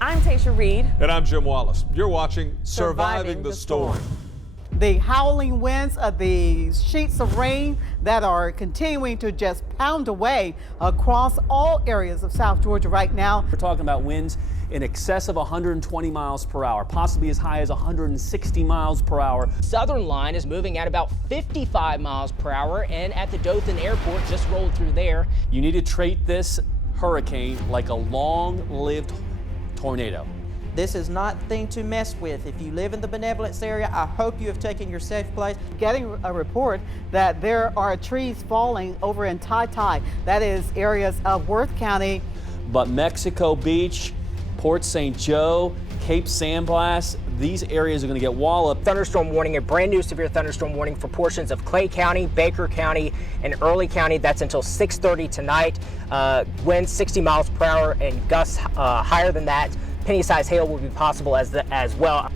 I'm Tasha Reed. And I'm Jim Wallace. You're watching Surviving the Storm. The howling winds of the sheets of rain that are continuing to just pound away across all areas of South Georgia right now. We're talking about winds in excess of 120 miles per hour, possibly as high as 160 miles per hour. Southern line is moving at about 55 miles per hour, and at the Dothan Airport just rolled through there. You need to treat this hurricane like a long-lived tornado. This is not the thing to mess with. If you live in the Benevolence area, I hope you have taken your safe place. Getting a report that there are trees falling over in Tai, that is areas of Worth County. But Mexico Beach, Port St. Joe, Cape San Blas, these areas are going to get walloped. Thunderstorm warning, a brand new severe thunderstorm warning for portions of Clay County, Baker County, and Early County. That's until 6:30 tonight. Winds 60 miles per hour and gusts higher than that. Penny-sized hail will be possible as well.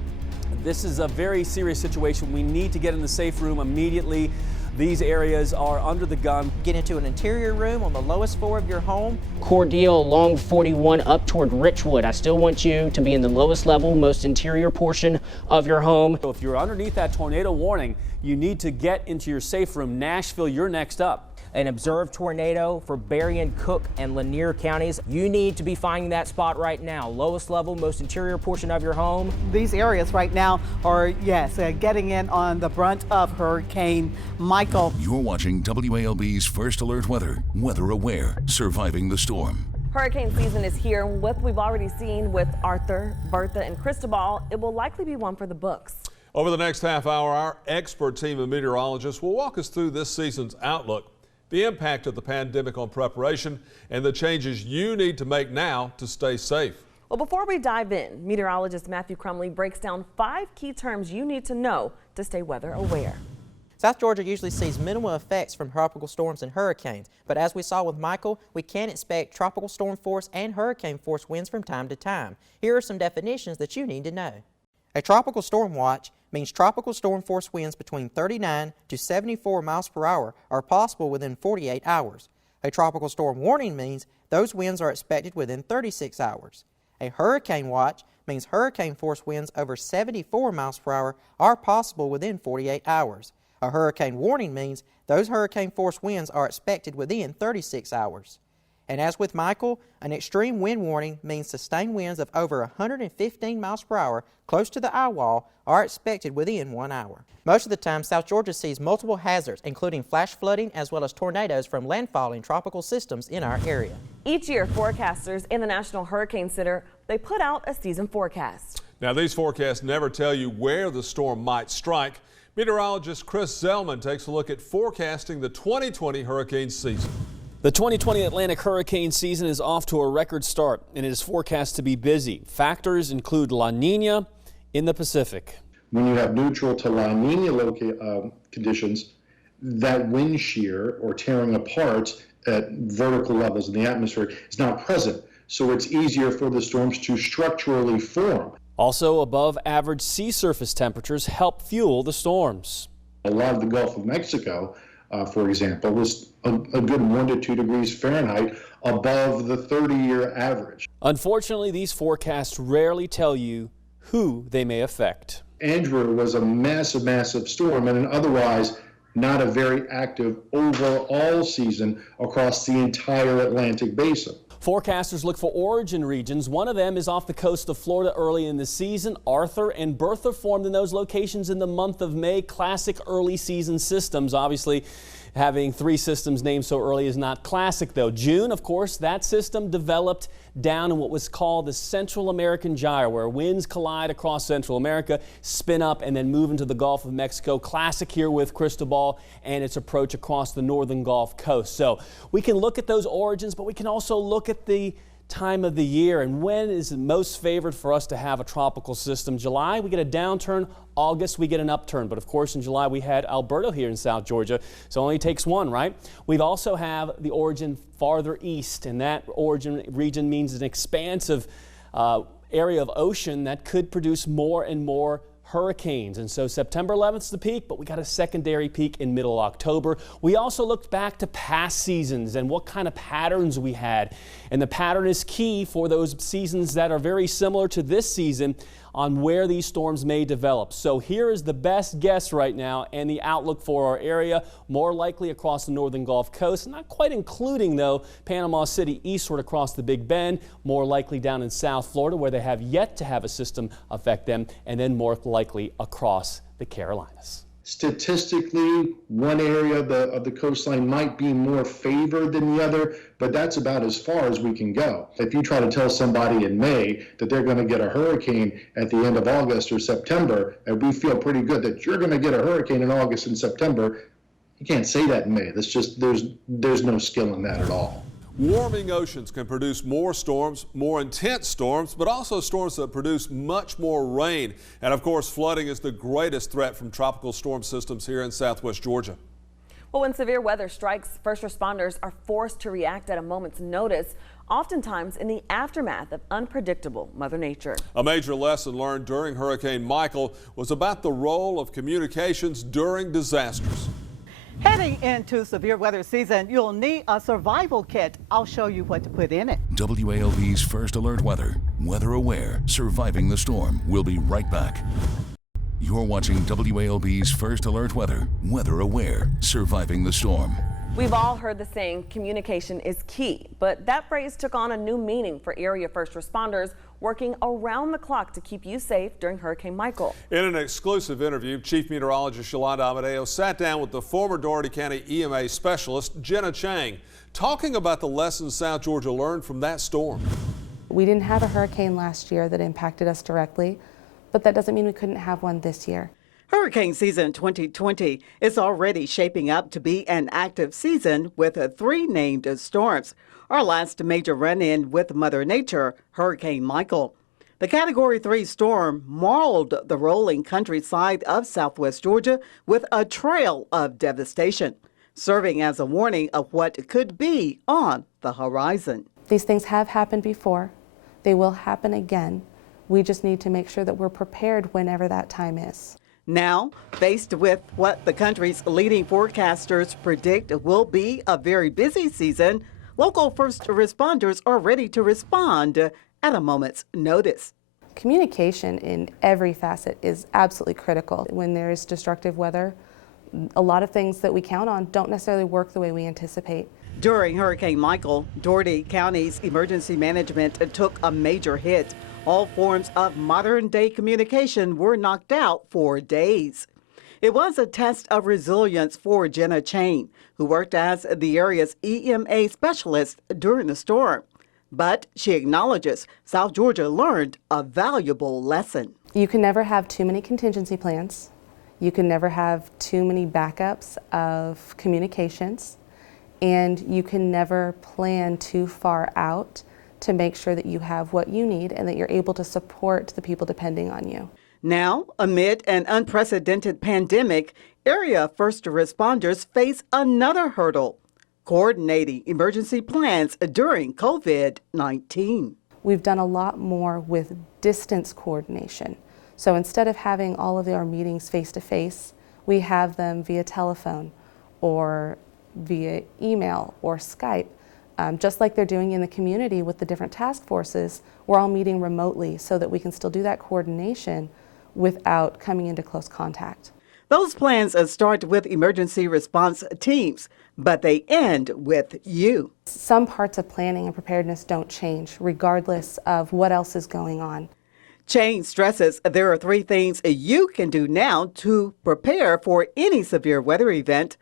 This is a very serious situation. We need to get in the safe room immediately. These areas are under the gun. Get into an interior room on the lowest floor of your home. Cordele along 41 up toward Richwood. I still want you to be in the lowest level, most interior portion of your home. So if you're underneath that tornado warning, you need to get into your safe room. Nashville, you're next up. An observed tornado for Berrien, Cook, and Lanier counties. You need to be finding that spot right now. Lowest level, most interior portion of your home. These areas right now are, yes, getting in on the brunt of Hurricane Michael. You're watching WALB's First Alert Weather. Weather Aware, Surviving the Storm. Hurricane season is here. What we've already seen with Arthur, Bertha, and Cristobal, it will likely be one for the books. Over the next half hour, our expert team of meteorologists will walk us through this season's outlook, the impact of the pandemic on preparation, and the changes you need to make now to stay safe. Well, before we dive in, meteorologist Matthew Crumley breaks down 5 key terms you need to know to stay weather aware. South Georgia usually sees minimal effects from tropical storms and hurricanes, but as we saw with Michael, we can expect tropical storm force and hurricane force winds from time to time. Here are some definitions that you need to know. A tropical storm watch means tropical storm force winds between 39 to 74 miles per hour are possible within 48 hours. A tropical storm warning means those winds are expected within 36 hours. A hurricane watch means hurricane force winds over 74 miles per hour are possible within 48 hours. A hurricane warning means those hurricane force winds are expected within 36 hours. And as with Michael, an extreme wind warning means sustained winds of over 115 miles per hour close to the eye wall are expected within 1 hour. Most of the time, South Georgia sees multiple hazards, including flash flooding as well as tornadoes from landfalling tropical systems in our area. Each year, forecasters in the National Hurricane Center, they put out a season forecast. Now, these forecasts never tell you where the storm might strike. Meteorologist Chris Zellman takes a look at forecasting the 2020 hurricane season. The 2020 Atlantic hurricane season is off to a record start, and it is forecast to be busy. Factors include La Nina in the Pacific. When you have neutral to La Nina conditions, that wind shear or tearing apart at vertical levels in the atmosphere is not present. So it's easier for the storms to structurally form. Also, above average sea surface temperatures help fuel the storms. A lot of the Gulf of Mexico, for example, was a good 1 to 2 degrees Fahrenheit above the 30-year average. Unfortunately, these forecasts rarely tell you who they may affect. Andrew was a massive, massive storm and an otherwise not a very active overall season across the entire Atlantic basin. Forecasters look for origin regions. One of them is off the coast of Florida early in the season. Arthur and Bertha formed in those locations in the month of May. Classic early season systems. Obviously, having 3 systems named so early is not classic, though. June, of course, that system developed down in what was called the Central American Gyre, where winds collide across Central America, spin up, and then move into the Gulf of Mexico. Classic here with Cristobal and its approach across the northern Gulf Coast. So we can look at those origins, but we can also look at the time of the year and when is most favored for us to have a tropical system. July, we get a downturn. August, we get an upturn. But of course, in July, we had Alberto here in South Georgia, so it only takes one, right? We've also have the origin farther east, and that origin region means an expansive area of ocean that could produce more and more hurricanes. And so September 11th is the peak, but we got a secondary peak in middle October. We also looked back to past seasons and what kind of patterns we had. And the pattern is key for those seasons that are very similar to this season on where these storms may develop. So here is the best guess right now and the outlook for our area, more likely across the northern Gulf Coast, not quite including though Panama City eastward across the Big Bend, more likely down in South Florida where they have yet to have a system affect them, and then more likely across the Carolinas. Statistically, one area of the coastline might be more favored than the other, but that's about as far as we can go. If you try to tell somebody in May that they're going to get a hurricane at the end of August or September, and we feel pretty good that you're going to get a hurricane in August and September, you can't say that in May. That's just, there's no skill in that at all. Warming oceans can produce more storms, more intense storms, but also storms that produce much more rain. And of course, flooding is the greatest threat from tropical storm systems here in southwest Georgia. Well, when severe weather strikes, first responders are forced to react at a moment's notice, oftentimes in the aftermath of unpredictable Mother Nature. A major lesson learned during Hurricane Michael was about the role of communications during disasters. Heading into severe weather season, you'll need a survival kit. I'll show you what to put in it. WALB's First Alert Weather. Weather Aware. Surviving the Storm. We'll be right back. You're watching WALB's First Alert Weather. Weather Aware. Surviving the Storm. We've all heard the saying, communication is key, but that phrase took on a new meaning for area first responders working around the clock to keep you safe during Hurricane Michael. In an exclusive interview, Chief Meteorologist Yolanda Amadeo sat down with the former Dougherty County EMA specialist, Jenna Chang, talking about the lessons South Georgia learned from that storm. We didn't have a hurricane last year that impacted us directly, but that doesn't mean we couldn't have one this year. Hurricane season 2020 is already shaping up to be an active season with 3 named storms. Our last major run-in with Mother Nature, Hurricane Michael. The Category 3 storm mauled the rolling countryside of southwest Georgia with a trail of devastation, serving as a warning of what could be on the horizon. These things have happened before. They will happen again. We just need to make sure that we're prepared whenever that time is. Now, faced with what the country's leading forecasters predict will be a very busy season, local first responders are ready to respond at a moment's notice. Communication in every facet is absolutely critical. When there is destructive weather, a lot of things that we count on don't necessarily work the way we anticipate. During Hurricane Michael, Dougherty County's emergency management took a major hit. All forms of modern-day communication were knocked out for days. It was a test of resilience for Jenna Chang, who worked as the area's EMA specialist during the storm. But she acknowledges South Georgia learned a valuable lesson. You can never have too many contingency plans. You can never have too many backups of communications. And you can never plan too far out to make sure that you have what you need and that you're able to support the people depending on you. Now, amid an unprecedented pandemic, area first responders face another hurdle: coordinating emergency plans during COVID-19. We've done a lot more with distance coordination. So instead of having all of our meetings face-to-face, we have them via telephone or via email or Skype. Just like they're doing in the community with the different task forces, we're all meeting remotely so that we can still do that coordination without coming into close contact. Those plans start with emergency response teams, but they end with you. Some parts of planning and preparedness don't change regardless of what else is going on. Chang stresses there are 3 things you can do now to prepare for any severe weather event.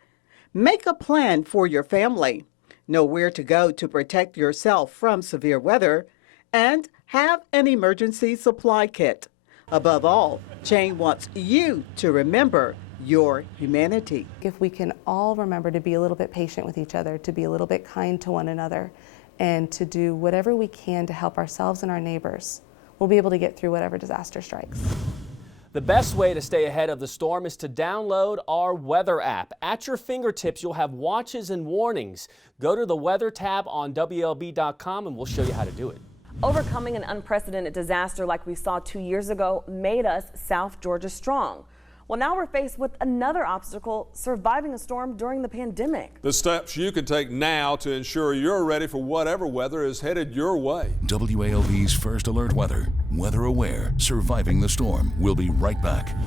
Make a plan for your family. Know where to go to protect yourself from severe weather, and have an emergency supply kit. Above all, Chang wants you to remember your humanity. If we can all remember to be a little bit patient with each other, to be a little bit kind to one another, and to do whatever we can to help ourselves and our neighbors, we'll be able to get through whatever disaster strikes. The best way to stay ahead of the storm is to download our weather app. At your fingertips, you'll have watches and warnings. Go to the weather tab on WLB.com and we'll show you how to do it. Overcoming an unprecedented disaster like we saw 2 years ago made us South Georgia strong. Well, now we're faced with another obstacle, surviving a storm during the pandemic. The steps you can take now to ensure you're ready for whatever weather is headed your way. WALB's First Alert Weather. Weather Aware, Surviving the Storm. We'll be right back.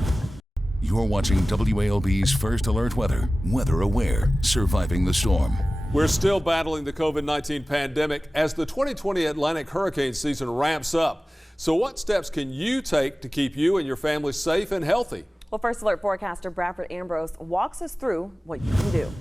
You're watching WALB's First Alert Weather. Weather Aware, Surviving the Storm. We're still battling the COVID-19 pandemic as the 2020 Atlantic hurricane season ramps up. So what steps can you take to keep you and your family safe and healthy? Well, First Alert forecaster Bradford Ambrose walks us through what you can do.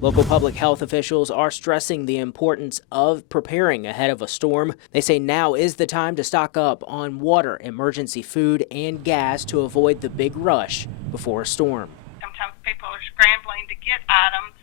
Local public health officials are stressing the importance of preparing ahead of a storm. They say now is the time to stock up on water, emergency food, and gas to avoid the big rush before a storm. Sometimes people are scrambling to get items,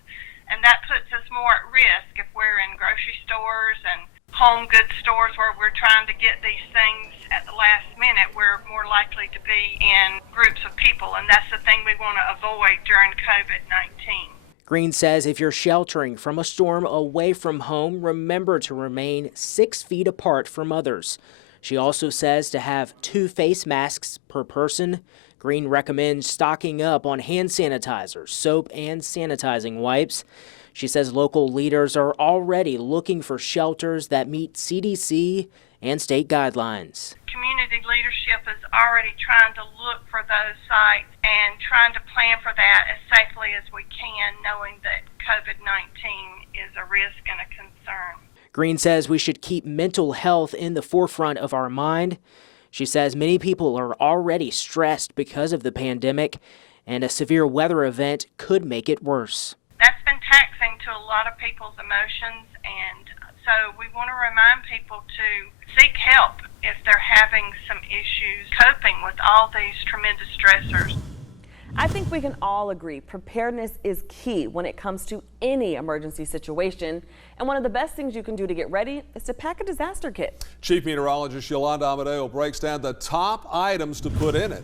and that puts us more at risk if we're in grocery stores and home goods stores where we're trying to get these things at the last minute. We're more likely to be in groups of people, and that's the thing we want to avoid during COVID-19. Green says if you're sheltering from a storm away from home, remember to remain 6 feet apart from others. She also says to have 2 face masks per person. Green recommends stocking up on hand sanitizer, soap, and sanitizing wipes. She says local leaders are already looking for shelters that meet CDC and state guidelines. Community leadership is already trying to look for those sites and trying to plan for that as safely as we can, knowing that COVID-19 is a risk and a concern. Green says we should keep mental health in the forefront of our mind. She says many people are already stressed because of the pandemic, and a severe weather event could make it worse. That's been taxing to a lot of people's emotions, and so we want to remind people to seek help if they're having some issues coping with all these tremendous stressors. I think we can all agree preparedness is key when it comes to any emergency situation. And one of the best things you can do to get ready is to pack a disaster kit. Chief Meteorologist Yolanda Amadeo breaks down the top items to put in it.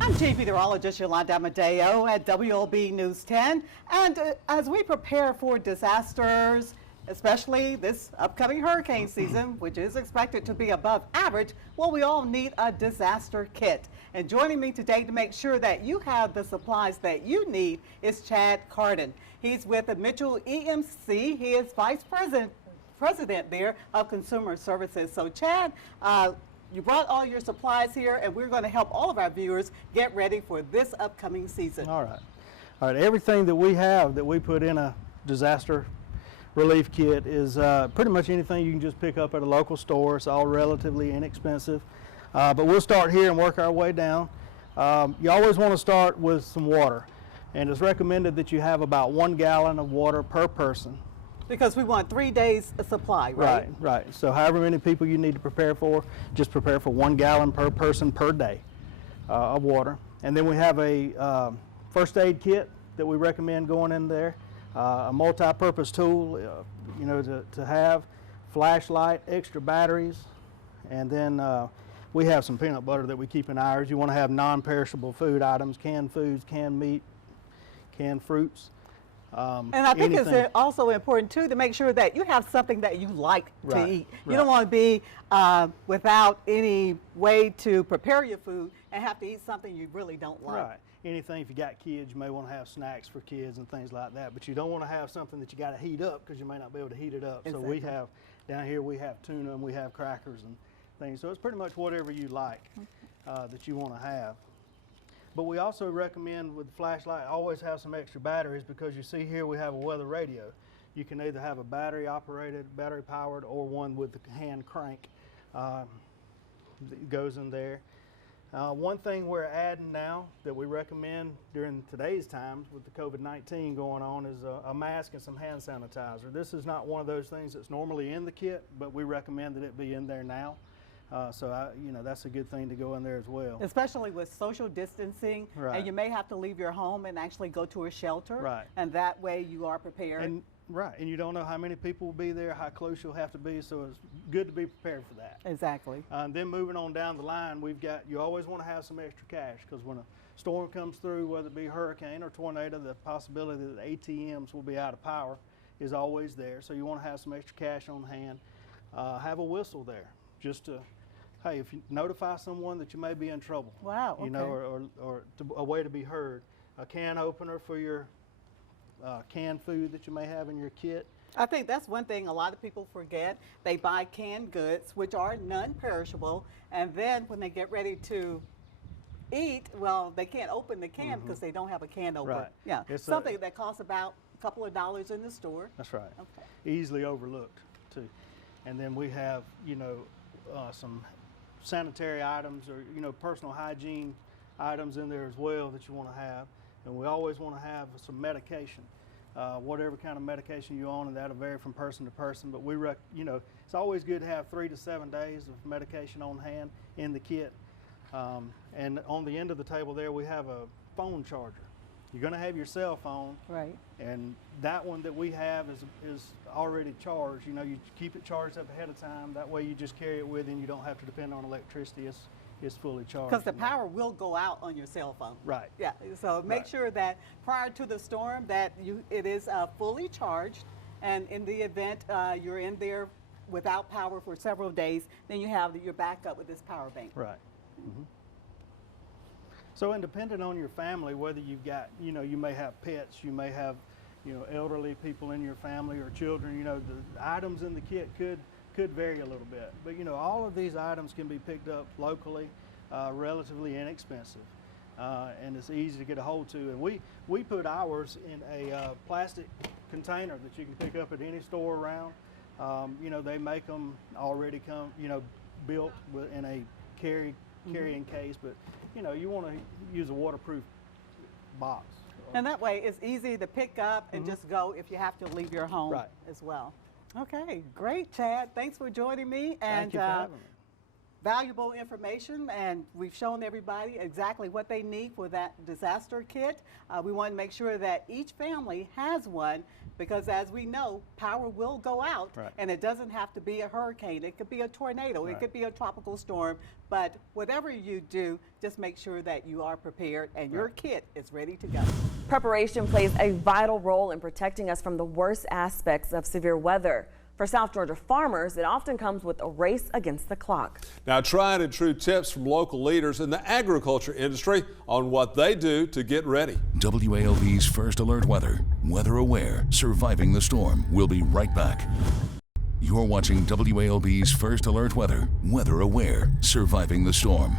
I'm Chief Meteorologist Yolanda Amadeo at WLB News 10. And as we prepare for disasters, especially this upcoming hurricane season, which is expected to be above average, well, we all need a disaster kit. And joining me today to make sure that you have the supplies that you need is Chad Carden. He's with the Mitchell EMC. He is Vice President there of Consumer Services. So Chad, you brought all your supplies here, and we're going to help all of our viewers get ready for this upcoming season. All right. Everything that we have that we put in a disaster relief kit is pretty much anything you can just pick up at a local store. It's all relatively inexpensive. But we'll start here and work our way down. You always want to start with some water. And it's recommended that you have about 1 gallon of water per person. Because we want 3 days of supply, right? Right. So however many people you need to prepare for, just prepare for 1 gallon per person per day of water. And then we have a first aid kit that we recommend going in there. A multi-purpose tool, to have, flashlight, extra batteries, and then we have some peanut butter that we keep in ours. You want to have non-perishable food items, canned foods, canned meat, canned fruits. And I think it's also important too to make sure that you have something that you like to eat. You don't want to be without any way to prepare your food and have to eat something you really don't like. Right. Anything, if you got kids, you may want to have snacks for kids and things like that, but you don't want to have something that you got to heat up because you may not be able to heat it up. Exactly. So we have, down here we have tuna and we have crackers and things. So it's pretty much whatever you like that you want to have. But we also recommend with the flashlight, always have some extra batteries, because you see here we have a weather radio. You can either have a battery operated, battery powered, or one with the hand crank that goes in there. One thing we're adding now that we recommend during today's times with the COVID-19 going on is a mask and some hand sanitizer. This is not one of those things that's normally in the kit, but we recommend that it be in there now. So that's a good thing to go in there as well. Especially with social distancing, right. And you may have to leave your home and actually go to a shelter, right. And that way you are prepared. And you don't know how many people will be there, how close you'll have to be, so it's good to be prepared for that. Exactly. And then moving on down the line, you always want to have some extra cash, because when a storm comes through, whether it be hurricane or tornado, the possibility that ATMs will be out of power is always there. So you want to have some extra cash on hand. Have a whistle there. just to, hey, if you notify someone that you may be in trouble. Wow, okay. You know, or a way to be heard. A can opener for your canned food that you may have in your kit. I think that's one thing a lot of people forget. They buy canned goods, which are non-perishable, and then when they get ready to eat, well, they can't open the can because they don't have a can opener. Right. Yeah, It's something that costs about a couple of dollars in the store. That's right. Okay. Easily overlooked too. And then we have, you know, some sanitary items or, you know, personal hygiene items in there as well that you want to have. And we always want to have some medication, whatever kind of medication you're on, and that'll vary from person to person. But you know, it's always good to have 3 to 7 days of medication on hand in the kit. And on the end of the table there, we have a phone charger. You're going to have your cell phone, right? And that one that we have is already charged. You know, you keep it charged up ahead of time. That way, you just carry it with you, and you don't have to depend on electricity. It's fully charged. Because the power will go out on your cell phone. Right. Yeah. So make sure that prior to the storm that it is fully charged, and in the event you're in there without power for several days, then you have your backup with this power bank. Right. Mm-hmm. So, and depending on your family, whether you've got, you know, you may have pets, you may have, you know, elderly people in your family or children. You know, the items in the kit could vary a little bit, but you know, all of these items can be picked up locally, relatively inexpensive, and it's easy to get a hold to. And we put ours in a plastic container that you can pick up at any store around. You know, they make them already built in a carrying case, but you know, you want to use a waterproof box. And that way it's easy to pick up and just go if you have to leave your home as well. Okay, great, Chad. Thanks for joining me. Thank you for having me. Valuable information, and we've shown everybody exactly what they need for that disaster kit. We want to make sure that each family has one, because as we know, power will go out, and it doesn't have to be a hurricane. It could be a tornado, it could be a tropical storm, but whatever you do, just make sure that you are prepared and your kit is ready to go. Preparation plays a vital role in protecting us from the worst aspects of severe weather. For South Georgia farmers, it often comes with a race against the clock. Now, tried and true tips from local leaders in the agriculture industry on what they do to get ready. WALB's First Alert Weather, Weather Aware, Surviving the Storm. We'll be right back. You're watching WALB's First Alert Weather, Weather Aware, Surviving the Storm.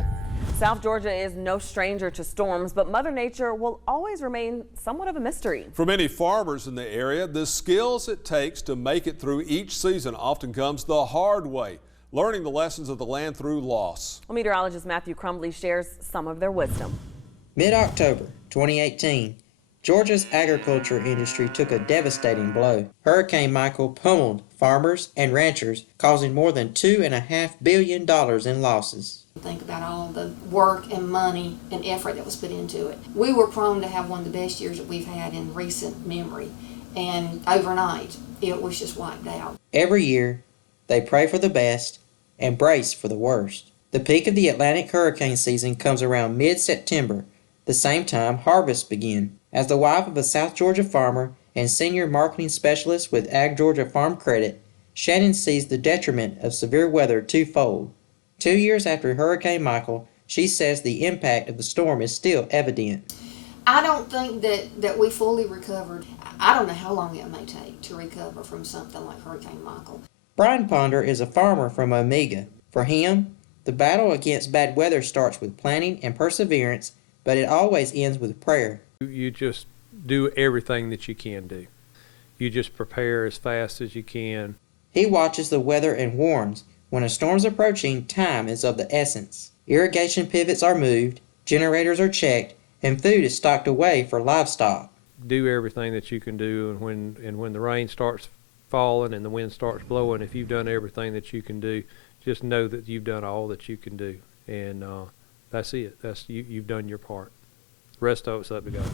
South Georgia is no stranger to storms, but Mother Nature will always remain somewhat of a mystery. For many farmers in the area, the skills it takes to make it through each season often comes the hard way, learning the lessons of the land through loss. Well, meteorologist Matthew Crumbly shares some of their wisdom. Mid-October 2018, Georgia's agriculture industry took a devastating blow. Hurricane Michael pummeled farmers and ranchers, causing more than $2.5 billion in losses. Think about all the work and money and effort that was put into it. We were prone to have one of the best years that we've had in recent memory, and overnight it was just wiped out. Every year, they pray for the best and brace for the worst. The peak of the Atlantic hurricane season comes around mid-September, the same time harvests begin. As the wife of a South Georgia farmer and senior marketing specialist with Ag Georgia Farm Credit, Shannon sees the detriment of severe weather twofold. 2 years after Hurricane Michael, she says the impact of the storm is still evident. I don't think that we fully recovered. I don't know how long it may take to recover from something like Hurricane Michael. Brian Ponder is a farmer from Omega. For him, the battle against bad weather starts with planning and perseverance, but it always ends with prayer. You just do everything that you can do. You just prepare as fast as you can. He watches the weather and warns, when a storm's approaching, time is of the essence. Irrigation pivots are moved, generators are checked, and food is stocked away for livestock. Do everything that you can do, and when the rain starts falling and the wind starts blowing, if you've done everything that you can do, just know that you've done all that you can do, and that's it. You've done your part. The rest of it's up to God.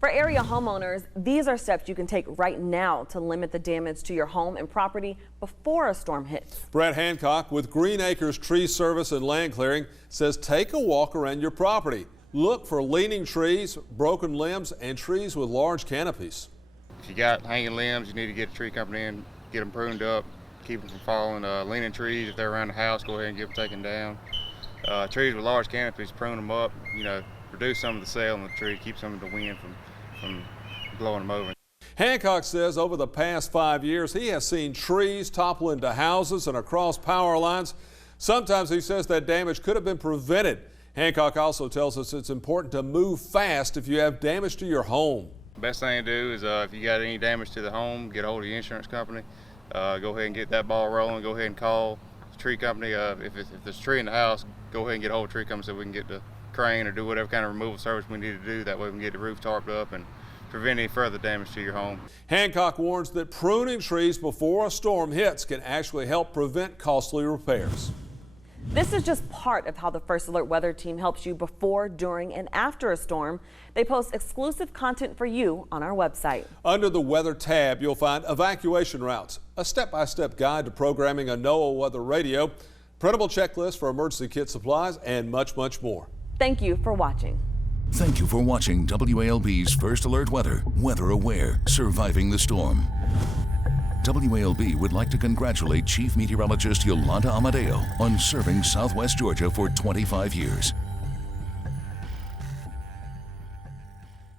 For area homeowners, these are steps you can take right now to limit the damage to your home and property before a storm hits. Brett Hancock with Green Acres Tree Service and Land Clearing says take a walk around your property. Look for leaning trees, broken limbs, and trees with large canopies. If you got hanging limbs, you need to get a tree company in, get them pruned up, keep them from falling. Leaning trees, if they're around the house, go ahead and get them taken down. Trees with large canopies, prune them up, reduce some of the sail in the tree, keep some of the wind from blowing them over. Hancock says over the past 5 years, he has seen trees topple into houses and across power lines. Sometimes he says that damage could have been prevented. Hancock also tells us it's important to move fast if you have damage to your home. Best thing to do is if you got any damage to the home, get a hold of your insurance company. Go ahead and get that ball rolling. Go ahead and call the tree company. If there's a tree in the house, go ahead and get a hold of the tree company so we can get the crane or do whatever kind of removal service we need to do. That way we can get the roof tarped up and prevent any further damage to your home. Hancock warns that pruning trees before a storm hits can actually help prevent costly repairs. This is just part of how the First Alert Weather Team helps you before, during, and after a storm. They post exclusive content for you on our website. Under the Weather tab, you'll find evacuation routes, a step-by-step guide to programming a NOAA weather radio, printable checklist for emergency kit supplies, and much, much more. Thank you for watching. Thank you for watching WALB's First Alert Weather, Weather Aware, Surviving the Storm. WALB would like to congratulate Chief Meteorologist Yolanda Amadeo on serving Southwest Georgia for 25 years.